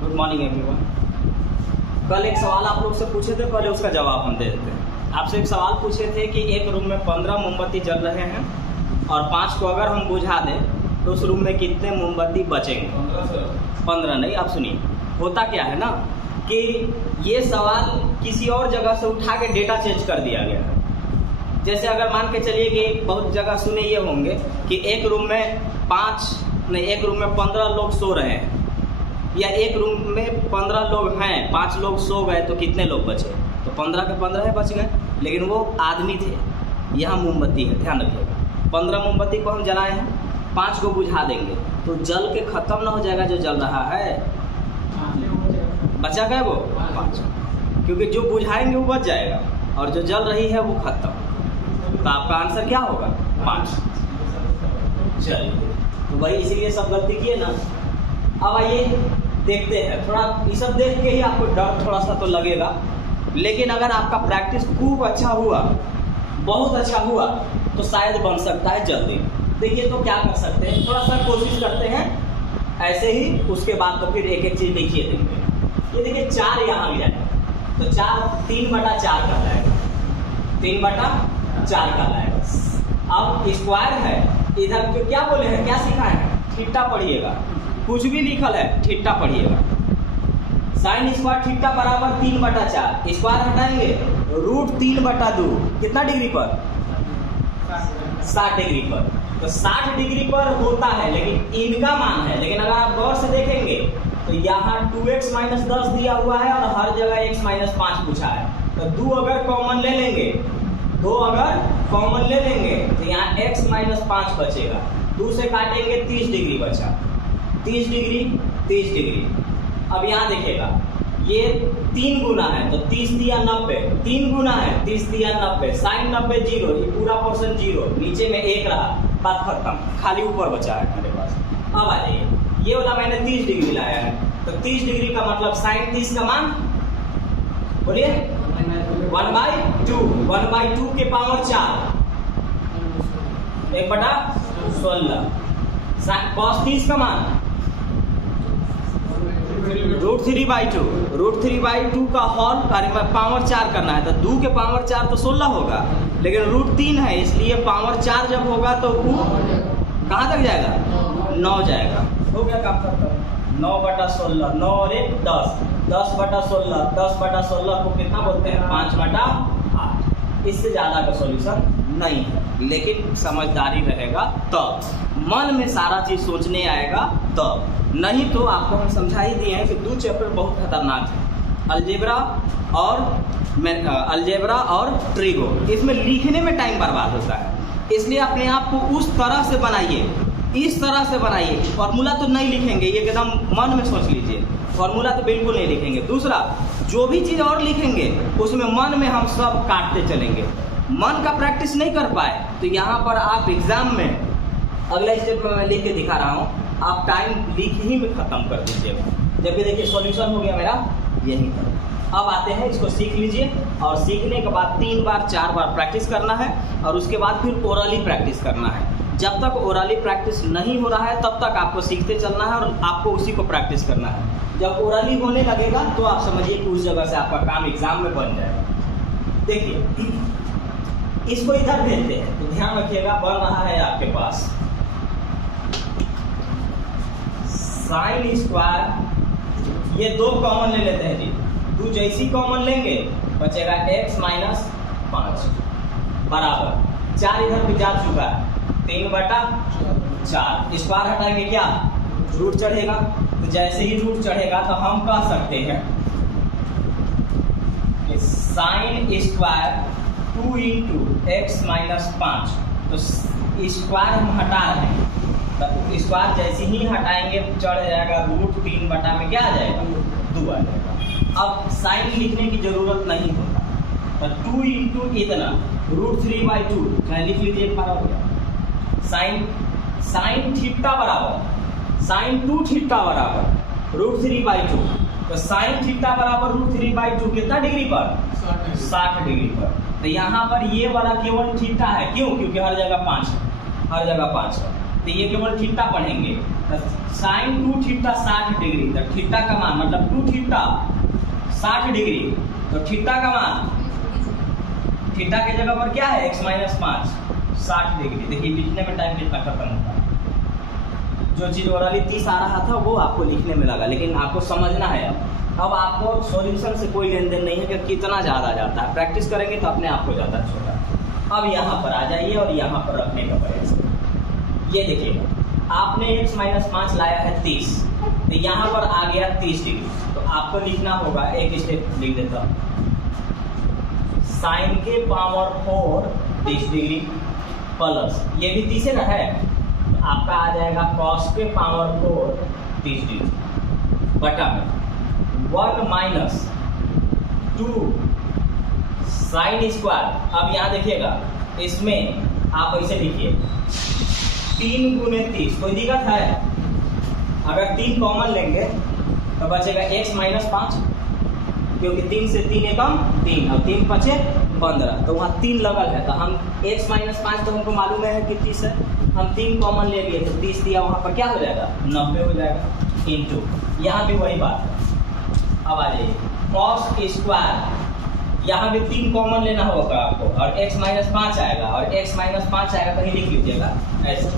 Good morning everyone. कल एक सवाल आप लोग से पूछे थे, पहले उसका जवाब हम दे देते हैं। आपसे एक सवाल पूछे थे कि एक रूम में 15 मोमबत्ती जल रहे हैं और 5 को अगर हम बुझा दें तो उस रूम में कितने मोमबत्ती बचेंगे? 15 नहीं, आप सुनिए। होता क्या है ना कि ये सवाल किसी और जगह से उठा के डेटा चेंज कर दिया गया है। जैसे अगर मान के चलिए कि बहुत जगह सुने ये होंगे कि एक रूम में 15 लोग सो रहे हैं, या एक रूम में 15 लोग हैं, 5 लोग सो गए तो कितने लोग बचे? तो 15 के 15 बच गए, लेकिन वो आदमी थे। यहाँ मोमबत्ती है, ध्यान रखिएगा। 15 मोमबत्ती को हम जलाए हैं, 5 को बुझा देंगे तो जल के ख़त्म ना हो जाएगा जो जल रहा है, बचा गया वो 5, क्योंकि जो बुझाएंगे वो बच जाएगा और जो जल रही है वो खत्म। तो आपका आंसर क्या होगा? 5। चलिए, तो वही इसीलिए सब गलती किए ना। अब आइए देखते हैं, थोड़ा ये सब देख के ही आपको डर थोड़ा सा तो लगेगा, लेकिन अगर आपका प्रैक्टिस खूब अच्छा हुआ, बहुत अच्छा हुआ, तो शायद बन सकता है जल्दी। देखिए तो क्या कर सकते हैं, थोड़ा सा कोशिश करते हैं ऐसे ही, उसके बाद तो फिर एक एक चीज़ लिखिए देंगे। ये देखिए 4 यहाँ भी आएगा तो 3/4 का लाएगा, 3/4 का लाएगा। अब स्क्वायर है, इधर क्या बोले हैं, क्या सीखा है? थीटा पढ़िएगा, कुछ भी लिखल है थीटा पढ़िएगा। साइन स्क्वायर थीटा बराबर 3/4, स्क्वायर हटाएंगे √3/2, कितना डिग्री पर? 60 डिग्री पर। तो 60 डिग्री पर होता है, लेकिन इनका मान है। लेकिन अगर आप गौर से देखेंगे तो यहाँ 2x - 10 दिया हुआ है और हर जगह x - 5 पूछा है। तो 2 अगर कॉमन ले लेंगे, 2 अगर कॉमन ले लेंगे तो यहाँ x - 5 बचेगा। 2 से काटेंगे 30 डिग्री बचा, 30 डिग्री 30 डिग्री। अब यहाँ देखिएगा ये 3 गुना है तो 30 दिया 90, 3 गुना है 30 दिया 90, साइन 90 0, ये पूरा पोर्शन 0, नीचे में 1 रहा, बात खत्म, खाली ऊपर बचा है मेरे पास। अब आ जाइए, ये वाला मैंने 30 डिग्री लाया है, तो 30 डिग्री का मतलब साइन 30 का मान बोलिए 1/2, 1/2 के पावर 4, 1/16। cos 30 का मान √3/2, √3/2 का होल पावर 4 करना है, तो 2 के पावर 4 तो 16 होगा, लेकिन √3 है इसलिए पावर 4 जब होगा तो वो कहाँ तक जाएगा? 9 जाएगा। हो गया काम खत्म। 9/16, 9 और 1 10, 10/16, 10/16 को कितना बोलते हैं? 5/8। इससे ज़्यादा का सॉल्यूशन नहीं है, लेकिन समझदारी रहेगा तब, मन में सारा चीज़ सोचने आएगा तब। नहीं तो आपको हम समझा ही दिए हैं कि 2 चैप्टर बहुत खतरनाक है, अलजेब्रा और ट्रिगो। इसमें लिखने में टाइम बर्बाद होता है, इसलिए अपने आप को उस तरह से बनाइए, इस तरह से बनाइए। फॉर्मूला तो नहीं लिखेंगे, ये एकदम मन में सोच लीजिए, फॉर्मूला तो बिल्कुल नहीं लिखेंगे। दूसरा, जो भी चीज़ और लिखेंगे उसमें मन में हम सब काटते चलेंगे। मन का प्रैक्टिस नहीं कर पाए तो यहाँ पर आप एग्जाम में, अगला स्टेप में मैं लिख के दिखा रहा हूँ, आप टाइम लिख ही में ख़त्म कर दीजिएगा। जब भी देखिए सॉल्यूशन हो गया मेरा यही था। अब आते हैं, इसको सीख लीजिए और सीखने के बाद 3 बार 4 बार प्रैक्टिस करना है और उसके बाद फिर ओरली प्रैक्टिस करना है। जब तक ओरली प्रैक्टिस नहीं हो रहा है तब तक आपको सीखते चलना है और आपको उसी को प्रैक्टिस करना है। जब ओरली होने लगेगा तो आप समझिए कि उस जगह से आपका काम एग्जाम में बन जाएगा। देखिए इसको इधर भेजते हैं तो ध्यान रखिएगा, बन रहा है आपके पास साइन स्क्वायर, ये 2 कॉमन ले लेते हैं जी, 2 जैसी कॉमन लेंगे बचेगा x - 5 बराबर 4 इधर भी जा चुका है, 3/4। स्क्वायर हटाएंगे क्या? रूट चढ़ेगा, तो जैसे ही रूट चढ़ेगा तो हम कह सकते हैं कि साइन स्क्वायर 2 × x - 5, तो स्क्वायर हम हटा रहे हैं, तो स्क्वायर जैसे ही हटाएंगे चढ़ जाएगा √3 बटा में क्या आ जाएगा? 2 आ जाएगा। अब साइन लिखने की जरूरत नहीं होता, तो 2 × इतना √3/2 मैं लिख लीजिए, एक बार हो गया। साइन थीटा बराबर साइन 2 थीटा बराबर √3/2, तो साइन थीटा बराबर √3/2 कितना डिग्री पर? 60 डिग्री पर। तो यहाँ पर ये वाला केवल थीटा है, क्यों? क्योंकि हर जगह 5 है, हर जगह 5 है, तो ये केवल थीटा पढ़ेंगे। साइन 2 थीटा 60 डिग्री, तो थीटा का मान मतलब 2 थीटा 60 डिग्री, तो थीटा का मान थीटा के जगह पर क्या है x माइनस 5 60 डिग्री। देखिए लिखने में टाइम कितना खत्म होता है। जो चीज़ ओरली 30 आ रहा था वो आपको लिखने में लगा, लेकिन आपको समझना है। अब आपको सॉल्यूशन से कोई लेन देन नहीं है कि कितना ज़्यादा जाता है, प्रैक्टिस करेंगे तो अपने आप हो जाता है छोटा। अब यहाँ पर आ जाइए और यहाँ पर रखने का प्रयास करें। ये देखिएगा आपने x माइनस 5 लाया है 30, तो यहाँ पर आ गया 30 डिग्री, तो आपको लिखना होगा, एक स्टेप लिख देता हूँ, साइन के पावर 4 30 डिग्री प्लस ये भी 30 ना है, तो आपका आ जाएगा कॉस के पावर 4 30 डिग्री बटा में 1 माइनस 2 साइन स्क्वायर। अब यहाँ देखिएगा इसमें आप ऐसे लिखिए 3 गुने 30, कोई दिक्कत है? अगर 3 कॉमन लेंगे तो बचेगा x माइनस 5, क्योंकि 3 से 3 एकम 3 और 3 बचे 15, तो वहाँ 3 लगल है, तो हम x माइनस 5 तो हमको मालूम है कि 30 है, हम 3 कॉमन ले लिए तो 30 दिया, वहाँ पर क्या हो जाएगा 90 हो जाएगा इंटू, यहाँ भी वही बात है। अब आ जाइए कॉस स्क्वायर, यहाँ भी 3 कॉमन लेना होगा आपको और x माइनस 5 आएगा, और x माइनस 5 आएगा कहीं लिख लीजिएगा ऐसे,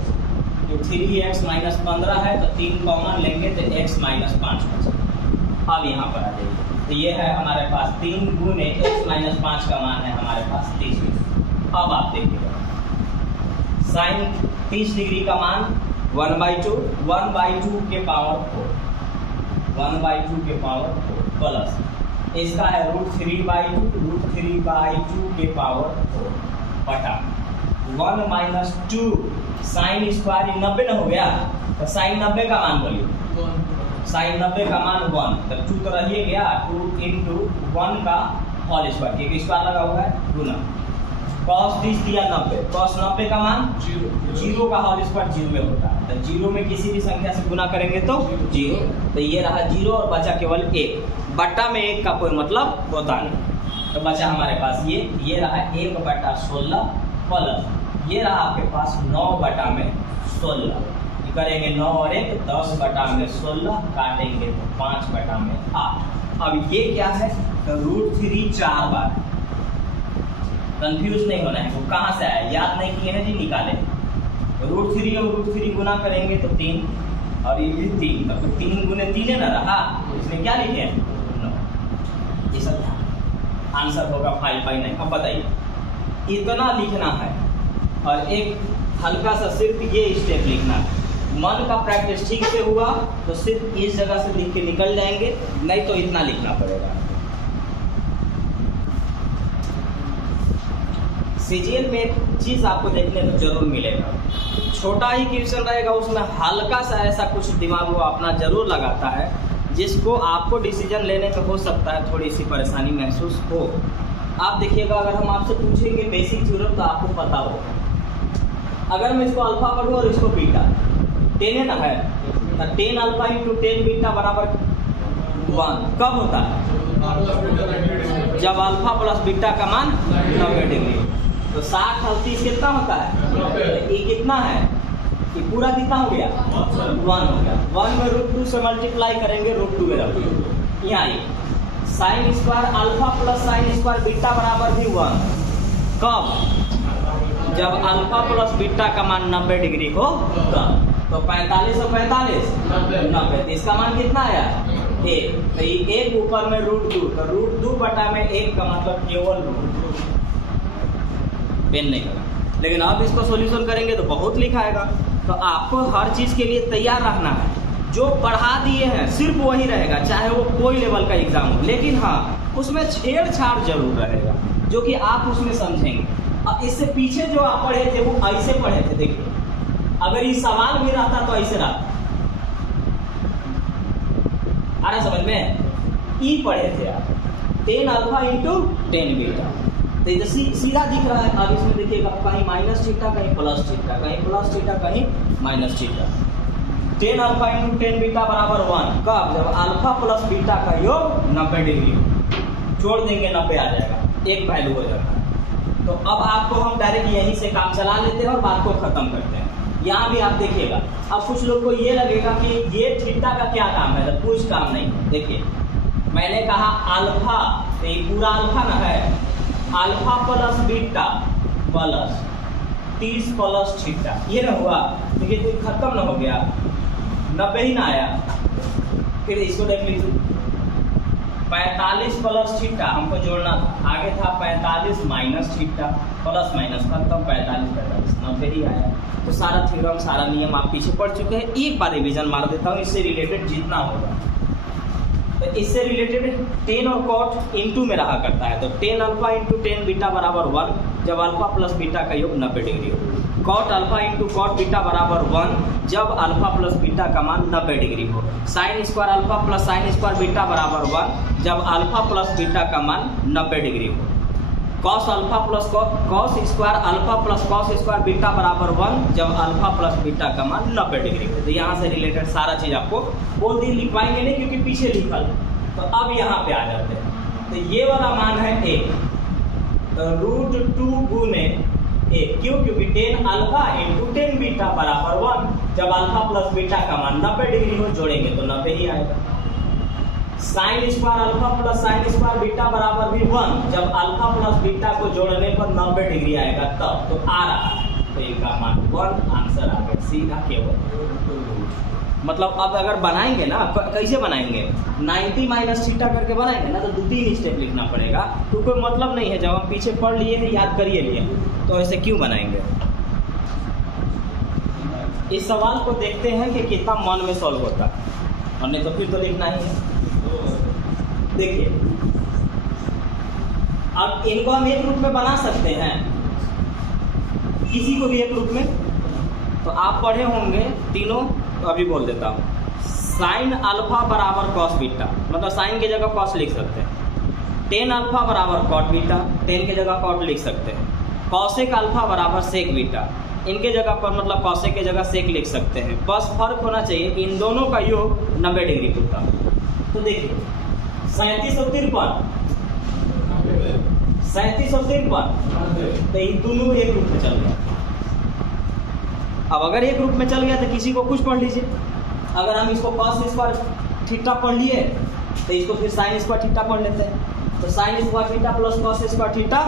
तो 3x माइनस 15 है तो 3 कॉमन लेंगे तो x माइनस 5 बचेगा। अब यहाँ पर आ जाइए, तो ये है हमारे पास 3 गुने x माइनस 5 का मान है हमारे पास 30 डिग्री। अब आप देखिएगा साइन 30 डिग्री का मान 1/2 के पावर 4 1/2 के पावर 4 प्लस इसका है √3/2 के पावर 4 बटा 1 माइनस 2 साइन स्क्वायर 90 न हो गया, तो साइन 90 का मान बोलिए, साइन 90 का मान 1, तो 2 तो रहिए गया, 2 इंटू 1 का होल स्क्वायर, क्योंकि स्क्वायर लगा हुआ है गुना, कॉस 30 दिया 90, कॉस 90 का मान 0 का होल स्क्वायर 0 होता है, तो 0 में किसी भी संख्या से गुना करेंगे तो 0, तो ये रहा 0 और बचा केवल 1, बट्टा में 1 का कोई मतलब होता नहीं, तो बचा हमारे पास ये रहा 1/16 प्लस ये रहा आपके पास 9/16, करेंगे 9 और 1 10/16, काटेंगे तो 5/8। अब ये क्या है, तो √3 4 बार, कंफ्यूज नहीं होना है, वो कहाँ से आया याद नहीं किए हैं जी, निकाले √3 और √3 गुना करेंगे तो 3 और ये भी 3, तब तो 3 गुने 3 ना रहा, इसमें क्या लिखे हैं 9, ये सब आंसर होगा 5/9। अब बताइए इतना लिखना है और एक हल्का सा सिर्फ ये स्टेप लिखना है, मन का प्रैक्टिस ठीक से हुआ तो सिर्फ इस जगह से लिख के निकल जाएंगे, नहीं तो इतना लिखना पड़ेगा। सीजीएल में एक चीज़ आपको देखने को जरूर मिलेगा, छोटा ही क्वेश्चन रहेगा, उसमें हल्का सा ऐसा कुछ दिमाग वो अपना जरूर लगाता है जिसको आपको डिसीजन लेने में हो सकता है थोड़ी सी परेशानी महसूस हो। आप देखिएगा अगर हम आपसे पूछेंगे बेसिक थ्योरम तो आपको पता हो, अगर मैं इसको अल्फा पढ़ूँ और इसको बीटा, 10 है ना है, तो 10 अल्फा इंटू 10 बीटा बराबर 1 कब होता है, जब अल्फा प्लस बीटा का मान 90 डिग्री, तो 60 और 30 कितना होता है, ये कितना है, ये पूरा कितना हो गया 1 हो गया, 1 में √2 से मल्टीप्लाई करेंगे, √2 में रखिए, यहाँ आइए sine square alpha plus sine square beta बराबर भी 1, कब, जब अल्फा प्लस बीटा का मान 90 डिग्री हो, तो 45 और 45 90, इसका मान कितना आया 1, तो ये 1 ऊपर में √2, तो √2 बटा में 1 का मतलब केवल √2, पेन नहीं करना। लेकिन अब इसको सॉल्यूशन करेंगे तो बहुत लिखाएगा, तो आपको हर चीज़ के लिए तैयार रहना है, जो पढ़ा दिए हैं सिर्फ वही रहेगा, चाहे वो कोई लेवल का एग्जाम हो, लेकिन हाँ उसमें छेड़छाड़ जरूर रहेगा जो कि आप उसमें समझेंगे। अब इससे पीछे जो आप पढ़े थे वो ऐसे पढ़े थे, देखिए अगर ये सवाल भी रहता तो ऐसे रहता, आ रहा समझ में, ई पढ़े थे आप 10 अल्फा इंटू 10 बीटा, तो ये सीधा दिख रहा है। अब इसमें देखिएगा कहीं माइनस थीटा कहीं प्लस थीटा, कहीं प्लस थीटा कहीं minus theta, 10 alpha into 10 beta बराबर 1 कब, जब अल्फा प्लस बीटा का योग 90 डिग्री, छोड़ देंगे 90 आ जाएगा, एक वैल्यू हो जाता है। तो अब आपको हम डायरेक्ट यहीं से काम चला लेते हैं और बात को खत्म करते हैं। यहाँ भी आप देखिएगा। अब कुछ लोग को ये लगेगा कि ये थीटा का क्या काम है, तो कुछ काम नहीं। देखिए मैंने कहा अल्फा, तो ये पूरा अल्फा ना है, alpha plus beta plus 30 plus theta, ये ना हुआ। देखिए तो खत्म ना हो गया, 90 ही ना आया। फिर इसको देख लीजिए, 45 प्लस थीटा हमको जोड़ना था, आगे था 45 माइनस थीटा, प्लस माइनस खत्म, 45 90 ही आया। तो सारा थ्योरम सारा नियम आप पीछे पढ़ चुके हैं। एक बार रिवीजन मार देता हूँ, इससे रिलेटेड जितना होगा। तो इससे रिलेटेड टेन और कॉट इनटू में रहा करता है, तो tan alpha into tan beta बराबर 1 जब अल्फा प्लस बीटा का योग 90 डिग्री हो। Cot alpha into cot beta बराबर 1 जब अल्फा प्लस बीटा का मान 90 डिग्री हो। Sine square alpha plus sine square beta बराबर 1 जब अल्फा प्लस बीटा का मान 90 डिग्री हो। Cos alpha plus cos square alpha plus cos square beta बराबर 1 जब अल्फा प्लस बीटा का मान 90 डिग्री हो। तो यहाँ से रिलेटेड सारा चीज़ आपको बोल दी, लिखवाएंगे नहीं क्योंकि पीछे लिखल। तो अब यहाँ पे आ जाते हैं, तो ये वाला मान है 1, तो √2 गुने 1, क्यों? क्योंकि 10 अल्फा इंटू 10 बीटा बराबर 1 जब अल्फा प्लस बीटा का मान 90 डिग्री हो, जोड़ेंगे तो 90 ही आएगा। Sine square alpha plus sine square beta बराबर भी 1 जब अल्फा प्लस बीटा को जोड़ने पर 90 डिग्री आएगा तब, तो आ रहा है, तो इनका मान 1, आंसर आ गया सीधा केवल। मतलब अब अगर बनाएंगे ना, कैसे बनाएंगे, 90 माइनस थीटा करके बनाएंगे ना, तो 2-3 स्टेप लिखना पड़ेगा, तो कोई मतलब नहीं है। जब हम पीछे पढ़ लिए हैं, याद करिए लिए, तो ऐसे क्यों बनाएंगे। इस सवाल को देखते हैं कि कितना मन में सॉल्व होता है, और नहीं तो फिर तो लिखना ही है। देखिए अब इनको हम एक रूप में बना सकते हैं, किसी को भी एक रूप में। तो आप पढ़े होंगे तीनों, तो अभी बोल देता हूँ। साइन अल्फा बराबर कॉस बीटा, मतलब साइन की जगह कॉस लिख सकते हैं। टेन अल्फा बराबर कॉट बीटा, टेन की जगह कॉट लिख सकते हैं। कॉसेक अल्फा बराबर सेक बीटा, इनके जगह पर मतलब कॉसेक की जगह सेक लिख सकते हैं। बस फर्क होना चाहिए कि इन दोनों का योग 90 डिग्री होता। तो देखिए 3753 तो ये दोनों एक रूप में चल गया। अब अगर एक ग्रुप में चल गया तो किसी को कुछ पढ़ लीजिए। अगर हम इसको कॉस स्क्वायर थीटा पढ़ लिए तो इसको फिर साइन स्क्वायर थीटा पढ़ लेते हैं। तो sine square theta plus cos square theta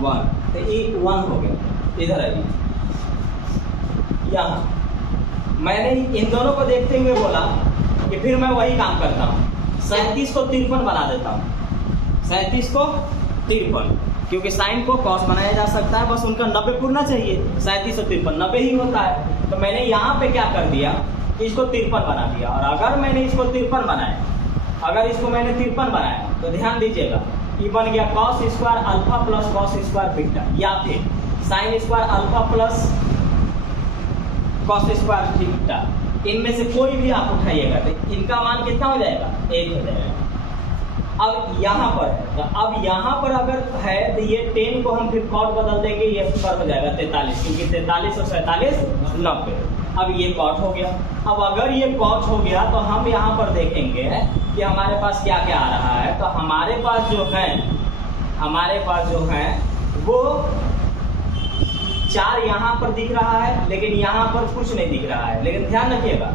1, तो ये 1 हो गया। इधर आइए, यहाँ मैंने इन दोनों को देखते हुए बोला कि फिर मैं वही काम करता हूँ, 37 को 53 बना देता हूँ। 37 को 53, क्योंकि साइन को कॉस बनाया जा सकता है, बस उनका 90 पूरना चाहिए। 37 और 53 90 ही होता है। तो मैंने यहाँ पे क्या कर दिया, इसको 53 बना दिया। और अगर मैंने इसको 53 बनाया, अगर इसको मैंने 53 बनाया तो ध्यान दीजिएगा, ये बन गया cos square alpha plus cos square beta, या फिर sine square alpha plus cos square theta. इनमें से कोई भी आप उठाइएगा तो इनका मान कितना हो जाएगा, 1 हो जाएगा। अब यहाँ पर है, तो अब यहाँ पर अगर है तो ये 10 को हम फिर कॉट बदल देंगे, ये पर हो जाएगा 43, क्योंकि 43 और 47 90। अब ये कॉट हो गया। अब अगर ये कॉट हो गया तो हम यहाँ पर देखेंगे कि हमारे पास क्या क्या आ रहा है। तो हमारे पास जो है वो 4 यहाँ पर दिख रहा है, लेकिन यहाँ पर कुछ नहीं दिख रहा है। लेकिन ध्यान रखिएगा,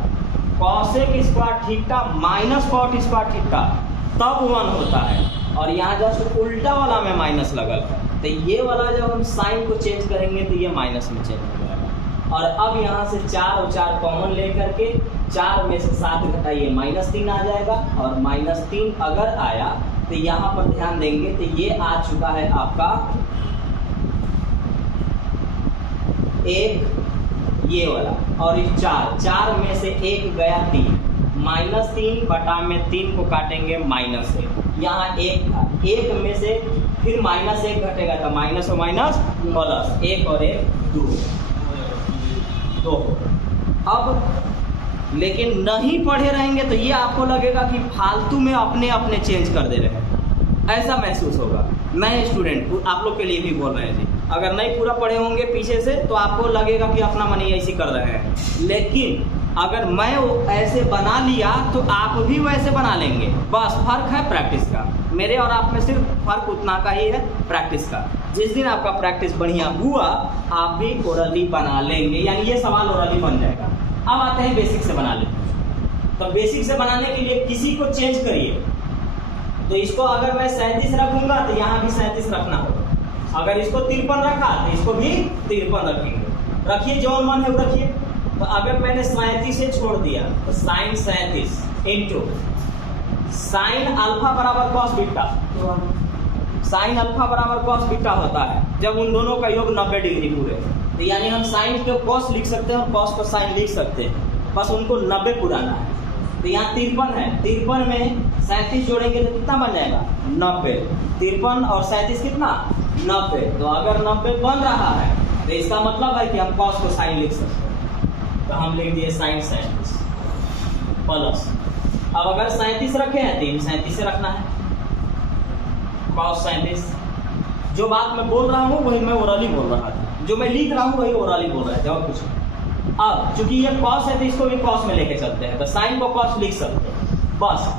cosec square theta minus cot square theta तब 1 होता है, और यहाँ जस्ट उल्टा वाला में माइनस लगल है। तो ये वाला जब हम साइन को चेंज करेंगे तो ये माइनस में चेंज हो जाएगा। और अब यहाँ से 4 और 4 कॉमन लेकर के 4 में से 7 घटाइए, -3 आ जाएगा। और -3 अगर आया तो यहाँ पर ध्यान देंगे तो ये आ चुका है आपका 1 ये वाला, और इस 4 में से 1 गया 3, -3 बटा में 3 को काटेंगे -1, यहाँ 1 था, 1 में से फिर -1 घटेगा तो माइनस और माइनस प्लस, 1 और 1 2। अब लेकिन नहीं पढ़े रहेंगे तो ये आपको लगेगा कि फालतू में अपने अपने चेंज कर दे रहे हैं, ऐसा महसूस होगा। नए स्टूडेंट आप लोग के लिए भी बोल रहे हैं जी, अगर नहीं पूरा पढ़े होंगे पीछे से तो आपको लगेगा कि अपना मनी ऐसे कर रहे हैं। लेकिन अगर मैं वो ऐसे बना लिया तो आप भी वैसे बना लेंगे, बस फर्क है प्रैक्टिस का। मेरे और आप में सिर्फ फर्क उतना का ही है, प्रैक्टिस का। जिस दिन आपका प्रैक्टिस बढ़िया हुआ आप भी ओरली बना लेंगे, यानी ये सवाल ओरली बन जाएगा। अब आते हैं बेसिक से बना लेते हैं। तो बेसिक से बनाने के लिए किसी को चेंज करिए। तो इसको अगर मैं 37 रखूंगा तो यहाँ भी 37 रखना होगा। अगर इसको 53 रखा तो इसको भी 53 रखेंगे। रखिए जो मन है वो रखिए। तो अगर मैंने 37 से छोड़ दिया तो साइन 37 इंटू साइन अल्फा बराबर कॉस बीटा। साइन अल्फा बराबर कॉस बीटा होता है जब उन दोनों का योग 90 डिग्री पूरे। तो यानी हम साइन को कॉस लिख सकते हैं और कॉस को साइन लिख सकते हैं, बस उनको 90 पुराना है। तो यहाँ 53 है, 53 में 37 जोड़ेंगे तो कितना बन जाएगा 90। 53 और 37 कितना 90। तो अगर 90 बन रहा है तो इसका मतलब है कि हम कॉस को साइन लिख सकते हैं। तो हम लिख दिए साइन 37 प्लस, अब अगर 37 रखे हैं तो 37 से रखना है कॉस 37। जो बात मैं बोल रहा हूँ वही मैं ओरली बोल रहा था, जो मैं लिख रहा हूँ वही ओरली बोल रहा है और कुछ। अब चूंकि ये कॉस है तो इसको भी कॉस में लेके चलते हैं, तो साइन को कॉस लिख सकते हैं, बस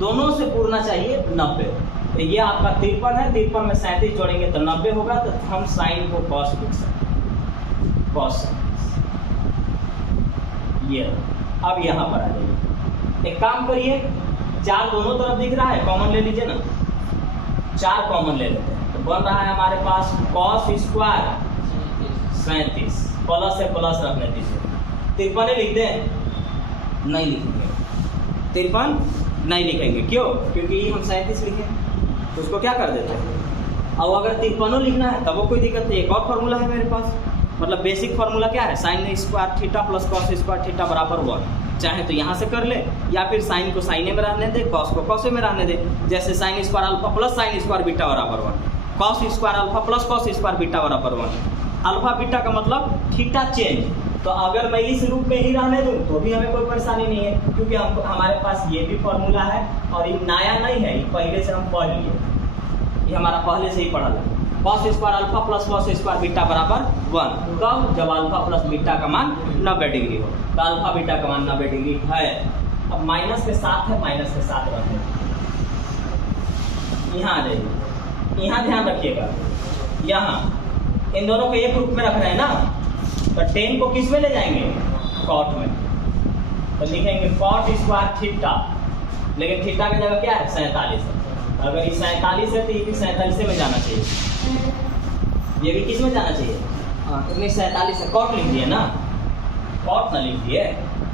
दोनों से पूरना चाहिए 90। तो ये आपका 53 है, 53 में 37 जोड़ेंगे तो 90 होगा। तो हम साइन को कॉस लिख सकते हैं, कॉस। ये अब यहाँ पर आ जाइए, एक काम करिए, 4 दोनों तरफ दिख रहा है, कॉमन ले लीजिए ना। 4 कॉमन ले लेते हैं तो बन रहा है हमारे पास कॉस स्क्वायर 37 प्लस से प्लस रखने दीजिए। 53 लिख दें, नहीं लिखेंगे 53 नहीं लिखेंगे। क्यों? क्योंकि हम 37 लिखे तो उसको क्या कर देते हैं। अब अगर 53 लिखना है तब वो कोई दिक्कत नहीं। एक और फार्मूला है मेरे पास, मतलब बेसिक फार्मूला क्या है, sine square theta plus cos square theta बराबर 1। चाहे तो यहाँ से कर ले या फिर साइन को साइने में रहने दे, कॉस को कॉसे में रहने दे। जैसे sine square alpha plus sine square beta बराबर 1, cos square alpha plus cos square beta बराबर 1। अल्फा बीटा का मतलब थीटा चेंज। तो अगर मैं इस रूप में ही रहने दूँ तो भी हमें कोई परेशानी नहीं है, क्योंकि हमारे पास ये भी फॉर्मूला है और ये नया नहीं है, ये पहले से हम पढ़ लिए, ये हमारा पहले से ही पढ़ा है। Cos square alpha plus cos square beta बराबर 1, कब? जब अल्फा प्लस बीटा का मान 90 डिग्री हो। तो अल्फा बीटा का मान 90 डिग्री है। अब माइनस के साथ है, माइनस के साथ रखते हैं। यहाँ आ जाइए, यहाँ ध्यान रखिएगा, यहाँ इन दोनों को एक रूप में रख रहे हैं ना, तो 10 को किस में ले जाएंगे, कॉट में। तो लिखेंगे कॉट स्क्वायर थीटा, लेकिन थीटा की जगह क्या है 47 है। अगर ये 47 है तो ये भी 47 में जाना चाहिए, ये भी किस में जाना चाहिए, हाँ 47 है। कॉट लिख दिए ना, कॉट ना लिख दिए।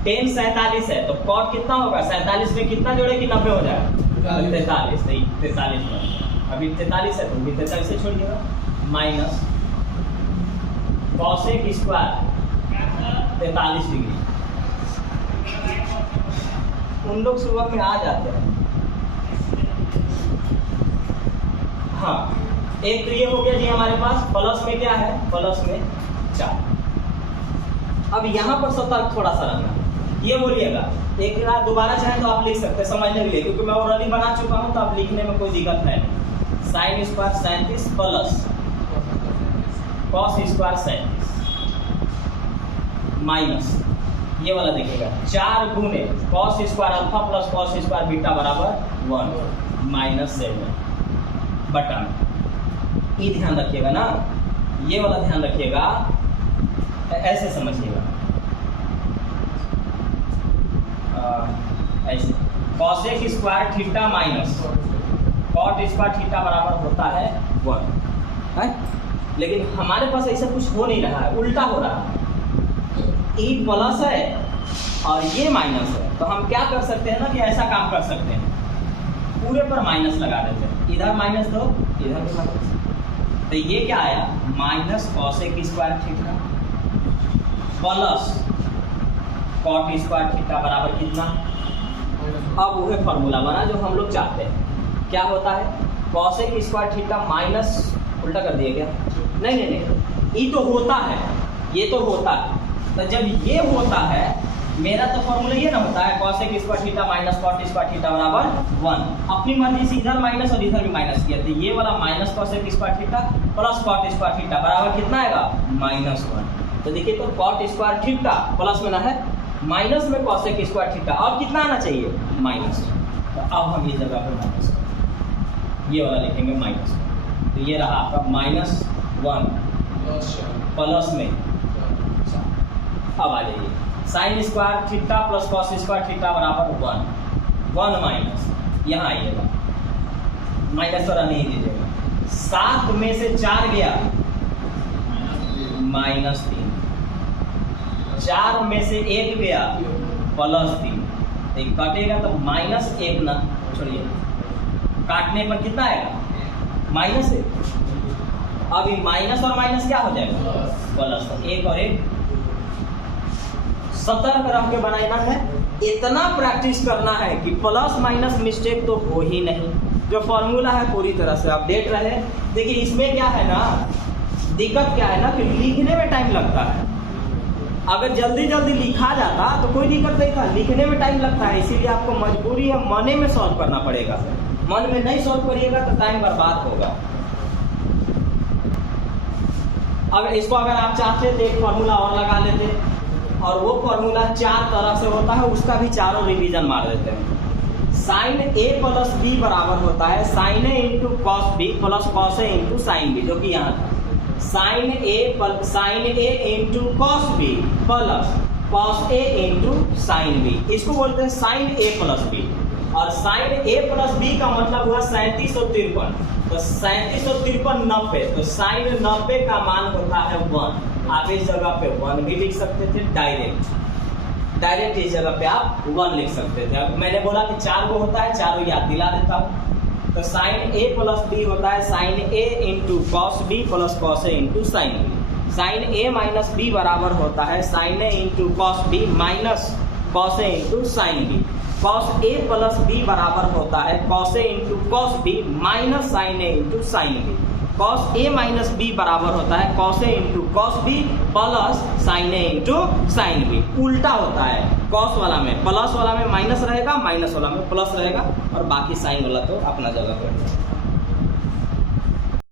10 47 है तो कॉट कितना होगा, 47 में कितना जोड़े कि 90 हो जाएगा 43। तो 43 पर अभी 43 है तो भी 43 से छोड़िएगा, माइनस कॉसेक स्क्वायर 43 डिग्री। उन लोग सुबह में आ जाते हैं। हाँ, एक तो ये हो गया जी हमारे पास। प्लस में क्या है, प्लस में 4। अब यहाँ पर सतर्क थोड़ा सा रखना, ये बोलिएगा एक बार दोबारा चाहे तो आप लिख सकते हैं समझने के लिए, क्योंकि मैं ऑलरेडी बना चुका हूँ तो आप लिखने में कोई दिक्कत है नहीं। Sine square 37 plus cos square 37 minus ये वाला देखिएगा 4 गुने cos square alpha plus cos square beta बराबर 1 माइनस 7 बटा। ये ध्यान रखिएगा ना, ये वाला ध्यान रखिएगा, ऐसे समझिएगा, ऐसे cosec square theta minus cot square theta बराबर होता है 1 है। लेकिन हमारे पास ऐसा कुछ हो नहीं रहा है, उल्टा हो रहा है। ई प्लस है और ये माइनस है, तो हम क्या कर सकते हैं ना कि ऐसा काम कर सकते हैं, पूरे पर माइनस लगा देते हैं। इधर माइनस दो, इधर भी माइनस। तो ये क्या आया, minus cosec square theta plus cot square theta बराबर कितना। अब वह फॉर्मूला बना जो हम लोग चाहते हैं। क्या होता है, कॉसेक स्क्वायर थीटा माइनस, उल्टा कर दिए क्या, नहीं नहीं नहीं, ये तो होता है, ये तो होता है। तो जब ये होता है, मेरा तो फॉर्मूला ये ना होता है cosec square theta minus cot square theta बराबर 1। अपनी मर्जी से इधर माइनस और इधर भी माइनस किया, तो ये वाला minus cosec square theta plus cot square theta बराबर कितना आएगा, -1। तो देखिए तो कॉट स्क्वायर थीटा प्लस में ना है माइनस में कॉसेक स्क्वायर थीटा, अब कितना आना चाहिए माइनस। तो अब हम ये जगह पे माइनस ये वाला लिखेंगे माइनस। तो ये रहा आपका -1 प्लस में। अब आ जाइए sine square theta plus cos square theta बराबर 1 माइनस, यहाँ आइएगा माइनस वाला नहीं दीजिएगा। 7 में से 4 गया -3, 4 में से 1 गया +3, एक काटेगा तो -1 ना, छोड़िए काटने पर कितना आएगा -1। अब ये माइनस और माइनस क्या हो जाएगा प्लस, तो 1 और 1। सतर्क रह के बनाना है, इतना प्रैक्टिस करना है कि प्लस माइनस मिस्टेक तो हो ही नहीं। जो फॉर्मूला है पूरी तरह से अपडेट रहे। देखिए इसमें क्या है ना, दिक्कत क्या है ना कि लिखने में टाइम लगता है। अगर जल्दी जल्दी लिखा जाता तो कोई दिक्कत नहीं था, लिखने में टाइम लगता है, इसीलिए आपको मजबूरी है मने में सॉल्व करना पड़ेगा। मन में नहीं सॉल्व करिएगा तो टाइम बर्बाद होगा। अब इसको अगर आप चाहते तो एक फॉर्मूला और लगा लेते, और वो फॉर्मूला 4 तरह से होता है, उसका भी चारों रिवीजन मार देते हैं। साइन ए प्लस बी बराबर होता है sine A into cos B plus cos A into sine B, जो कि यहाँ था sine A into cos B plus cos A into sine B, इसको बोलते हैं साइन ए प्लस बी। और साइन ए प्लस बी का मतलब हुआ 3753, तो 3753 90, तो साइन 90 का मान होता है 1। आप इस जगह पे 1 भी लिख सकते थे डायरेक्ट इस जगह पे आप 1 लिख सकते थे। अब मैंने बोला कि 4 को होता है, चारों याद दिला देता हूँ। तो साइन ए प्लस बी होता है sine A into cos B plus cos A into sine B. Sine A minus B बराबर होता है sine A into cos B minus cos A into sine B. Cos A plus B बराबर होता है cos A into cos B minus sine A into sine B. Cos A minus B बराबर होता है cos A into cos B plus sine A into sine B. उल्टा होता है, cos वाला में प्लस वाला में माइनस रहेगा, माइनस वाला में प्लस रहेगा, और बाकी साइन वाला तो अपना जगह पर।